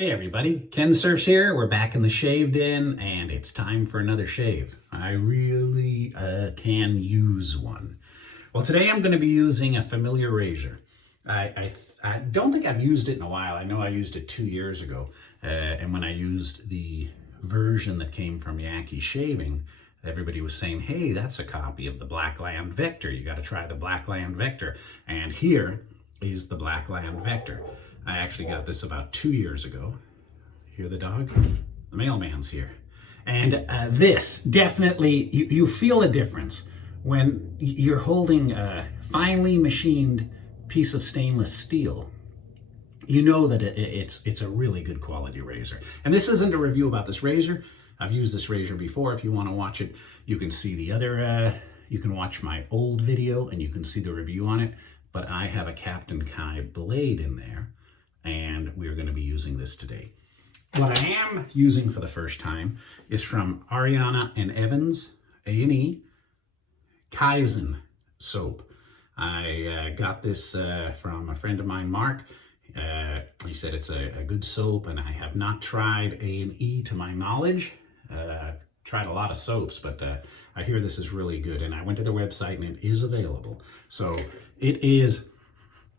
Hey everybody, Kensurfs here. We're back in the shave den and it's time for another shave. I really can use one. Well, today I'm going to be using a familiar razor. I don't think I've used it in a while. I know I used it 2 years ago. And when I used the version that came from A&E Shaving, everybody was saying, hey, that's a copy of the Blackland Vector. You got to try the Blackland Vector. And here is the Blackland Vector. I actually got this about 2 years ago. Hear the dog? The mailman's here. And this, definitely, you feel a difference when you're holding a finely machined piece of stainless steel. You know that it's a really good quality razor. And this isn't a review about this razor. I've used this razor before. If you want to watch it, you can see the other, you can watch my old video and you can see the review on it. But I have a Captain Kai blade in there, and we're going to be using this today. What I am using for the first time is from Ariana and Evans A&E Kaizen soap. I got this from a friend of mine, Mark. He said it's a good soap, and I have not tried A&E to my knowledge. Tried a lot of soaps, but I hear this is really good, and I went to their website and it is available. So it is,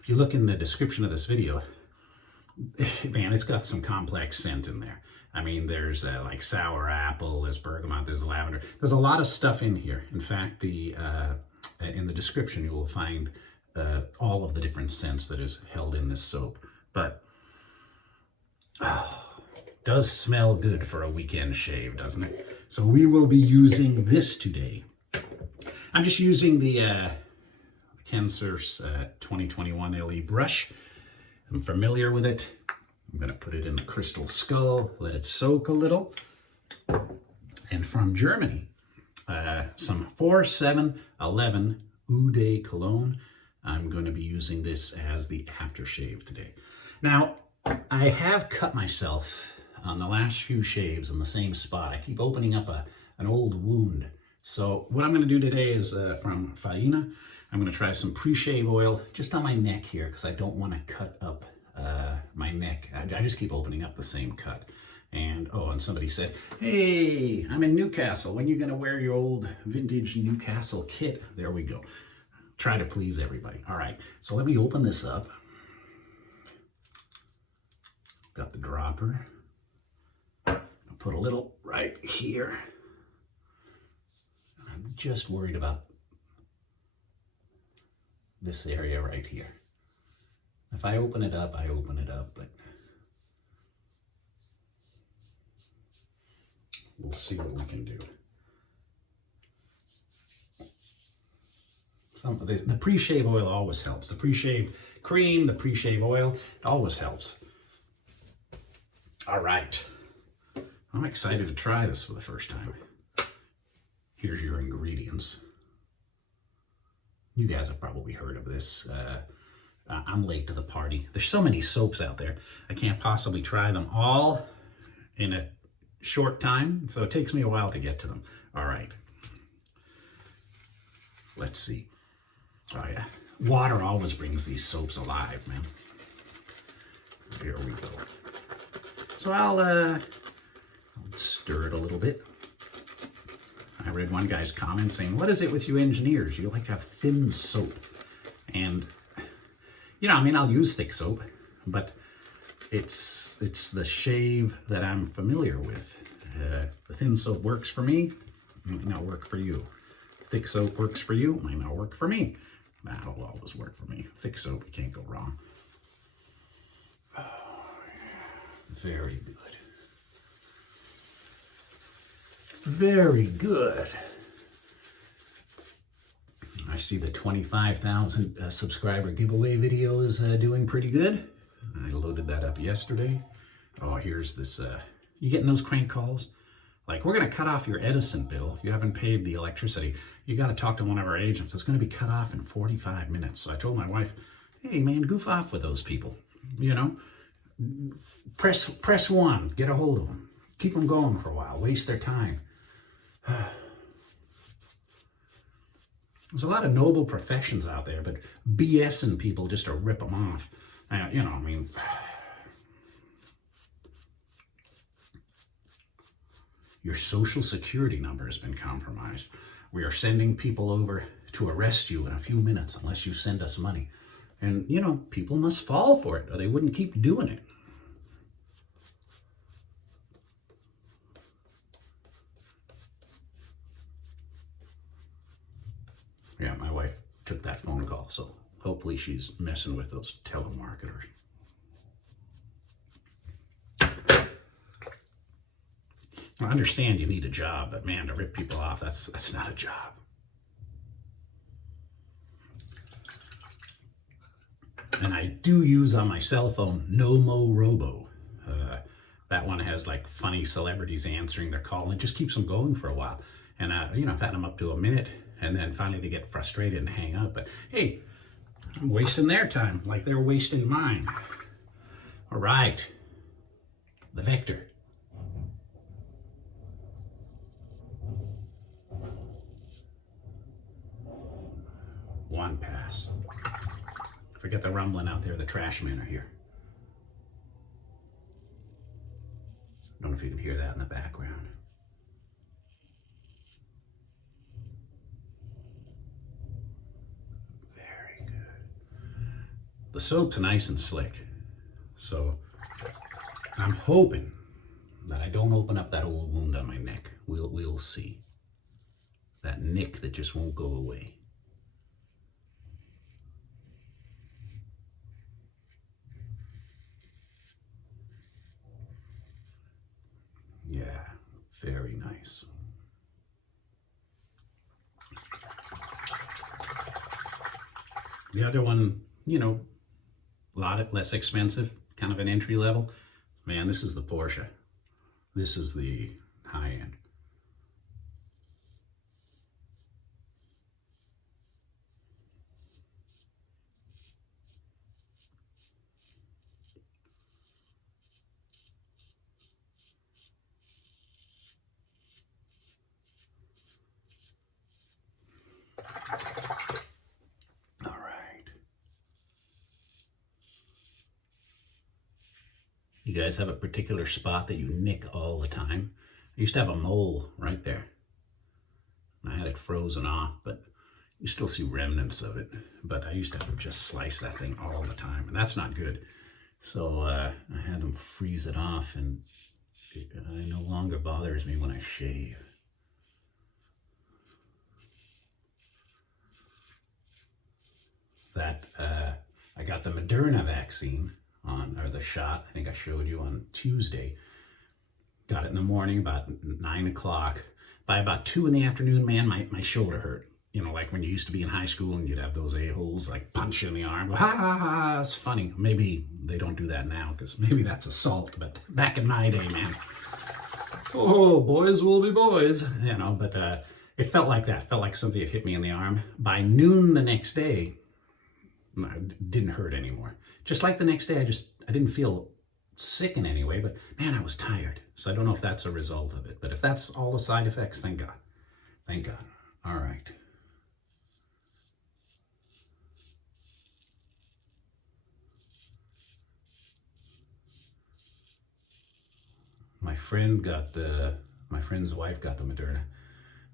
if you look in the description of this video, man, it's got some complex scent in there. I mean, there's like sour apple, there's bergamot, there's lavender. There's a lot of stuff in here. In fact, in the description, you will find all of the different scents that is held in this soap. But does smell good for a weekend shave, doesn't it? So we will be using this today. I'm just using the Kensurfs 2021 LE brush. I'm familiar with it. I'm going to put it in the crystal skull, let it soak a little. And from Germany, some 4711 Eau De Cologne. I'm going to be using this as the aftershave today. Now, I have cut myself on the last few shaves in the same spot. I keep opening up an old wound. So what I'm going to do today is from Faina. I'm going to try some pre-shave oil just on my neck here because I don't want to cut up my neck. I just keep opening up the same cut. And somebody said, hey, I'm in Newcastle. When are you going to wear your old vintage Newcastle kit? There we go. Try to please everybody. All right, so let me open this up. Got the dropper. I'll put a little right here. I'm just worried about this area right here. If I open it up, I open it up, but we'll see what we can do. The pre-shave oil always helps. The pre-shave cream, the pre-shave oil, it always helps. All right. I'm excited to try this for the first time. Here's your ingredients. You guys have probably heard of this. I'm late to the party. There's so many soaps out there. I can't possibly try them all in a short time, so it takes me a while to get to them. All right. Let's see. Oh yeah, water always brings these soaps alive, man. Here we go. So I'll stir it a little bit. I read one guy's comment saying, what is it with you engineers? You like to have thin soap. And, you know, I mean, I'll use thick soap, but it's the shave that I'm familiar with. The thin soap works for me, might not work for you. Thick soap works for you, might not work for me. That'll always work for me. Thick soap, you can't go wrong. Oh, yeah. Very good. Very good. I see the 25,000 subscriber giveaway video is doing pretty good. I loaded that up yesterday. Oh, here's this. You getting those crank calls? Like, we're going to cut off your Edison bill. If you haven't paid the electricity, you got to talk to one of our agents. It's going to be cut off in 45 minutes. So I told my wife, hey, man, goof off with those people. You know, press one, get a hold of them. Keep them going for a while. Waste their time. There's a lot of noble professions out there, but BSing people just to rip them off. You know, I mean, Your social security number has been compromised. We are sending people over to arrest you in a few minutes unless you send us money. And, you know, people must fall for it or they wouldn't keep doing it. Yeah, my wife took that phone call, so hopefully she's messing with those telemarketers. I understand you need a job, but man, to rip people off, that's not a job. And I do use on my cell phone No-Mo Robo. That one has like funny celebrities answering their call and it just keeps them going for a while. And you know, I've had them up to a minute and then finally they get frustrated and hang up. But hey, I'm wasting their time like they're wasting mine. All right, the Vector. One pass. Forget the rumbling out there, the trash men are here. I don't know if you can hear that in the background. Very good. The soap's nice and slick, so I'm hoping that I don't open up that old wound on my neck. We'll see. That nick that just won't go away. Yeah, very nice. The other one, you know, a lot less expensive, kind of an entry level. Man, this is the Porsche. This is the high end. You guys have a particular spot that you nick all the time? I used to have a mole right there. I had it frozen off, but you still see remnants of it. But I used to just slice that thing all the time, and that's not good. So I had them freeze it off, and it no longer bothers me when I shave. That I got the Mandarin vaccine on, or the shot, I think I showed you on Tuesday. Got it in the morning about 9 o'clock. By about 2 in the afternoon, man, my shoulder hurt. You know, like when you used to be in high school and you'd have those a-holes like punch you in the arm. Ha ha ha, it's funny. Maybe they don't do that now because maybe that's assault, but back in my day, man. Oh, boys will be boys, you know, but it felt like that. It felt like somebody had hit me in the arm. By noon the next day, it didn't hurt anymore. Just like the next day, I didn't feel sick in any way, but man, I was tired. So I don't know if that's a result of it, but if that's all the side effects, thank God. Thank God. All right. My friend's wife got the Moderna,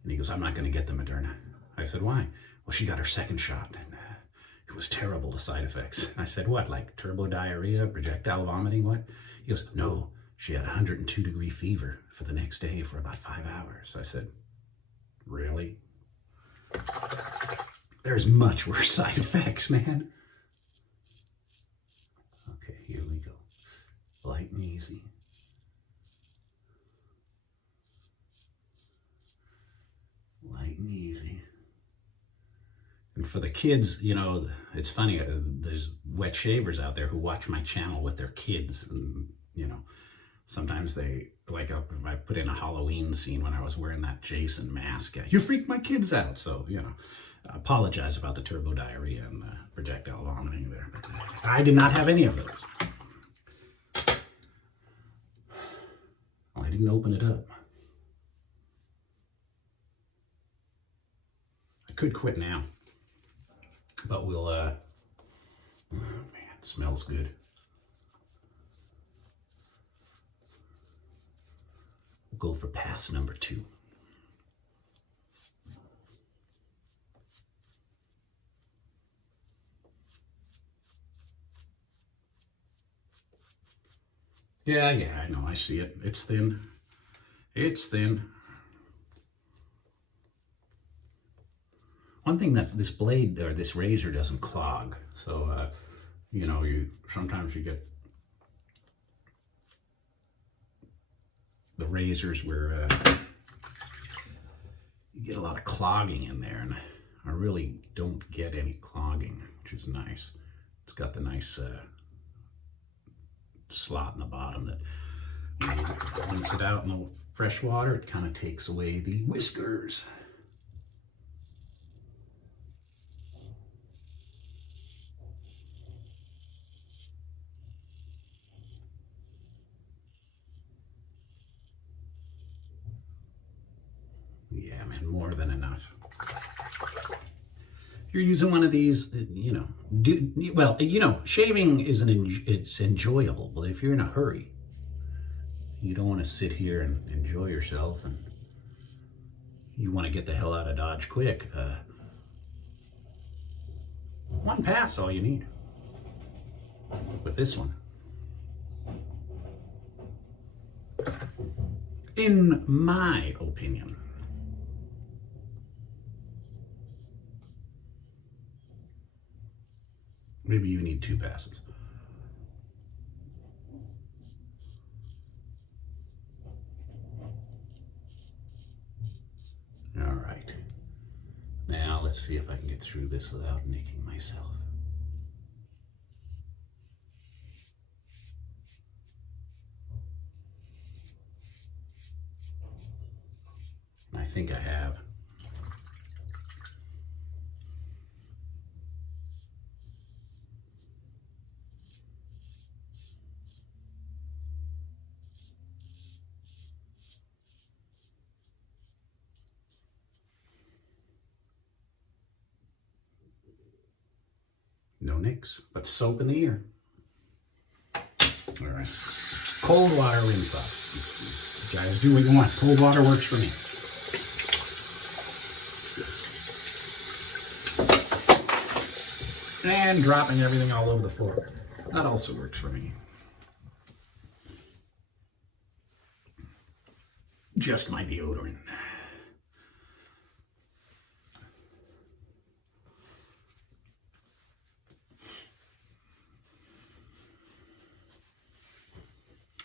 and he goes, I'm not going to get the Moderna. I said, why? Well, she got her second shot, and it was terrible, the side effects. I said, what, like turbo diarrhea, projectile vomiting, what? He goes, no, she had 102-degree fever for the next day for about 5 hours. I said, really? There's much worse side effects, man. Okay, here we go. Light and easy. Light and easy. And for the kids, you know, it's funny, there's wet shavers out there who watch my channel with their kids. And, you know, sometimes they, like, I put in a Halloween scene when I was wearing that Jason mask. You freaked my kids out. So, you know, I apologize about the turbo diarrhea and the projectile vomiting there. But I did not have any of those. Well, I didn't open it up. I could quit now. But we'll, oh man, it smells good. We'll go for pass number 2. Yeah, I know, I see it. It's thin. It's thin. One thing that's this blade or this razor doesn't clog. So, you know, sometimes you get the razors where you get a lot of clogging in there, and I really don't get any clogging, which is nice. It's got the nice slot in the bottom that when you rinse it out in the fresh water, it kind of takes away the whiskers. Yeah, man, more than enough. If you're using one of these, you know, shaving it's enjoyable, but if you're in a hurry, you don't want to sit here and enjoy yourself, and you want to get the hell out of Dodge quick. One pass, all you need with this one. In my opinion. Maybe you need 2 passes. All right. Now let's see if I can get through this without nicking myself. I think I have. No nicks, but soap in the ear. All right. Cold water rinse off. You guys do what you want. Cold water works for me. And dropping everything all over the floor. That also works for me. Just my deodorant.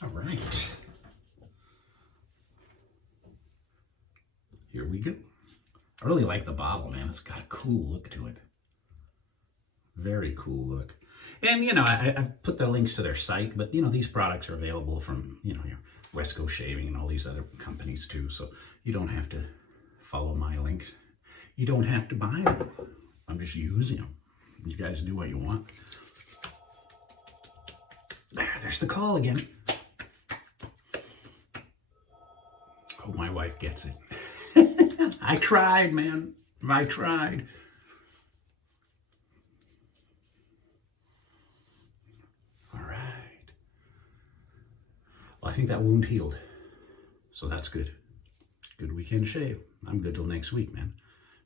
All right. Here we go. I really like the bottle, man. It's got a cool look to it. Very cool look. And, you know, I've put the links to their site, but, you know, these products are available from, you know, your Wetshaving and all these other companies too. So you don't have to follow my links. You don't have to buy them. I'm just using them. You guys do what you want. There's the call again. Hope my wife gets it. I tried, man. I tried. All right. Well, I think that wound healed. So that's good. Good weekend shave. I'm good till next week, man.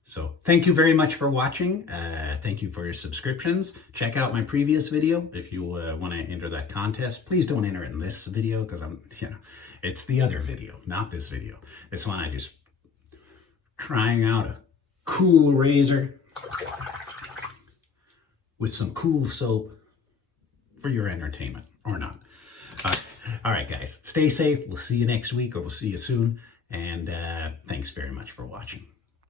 So thank you very much for watching. Thank you for your subscriptions. Check out my previous video if you want to enter that contest. Please don't enter it in this video because it's the other video, not this video. This one I just trying out a cool razor with some cool soap for your entertainment or not. All right, guys, stay safe. We'll see you next week or we'll see you soon. And thanks very much for watching.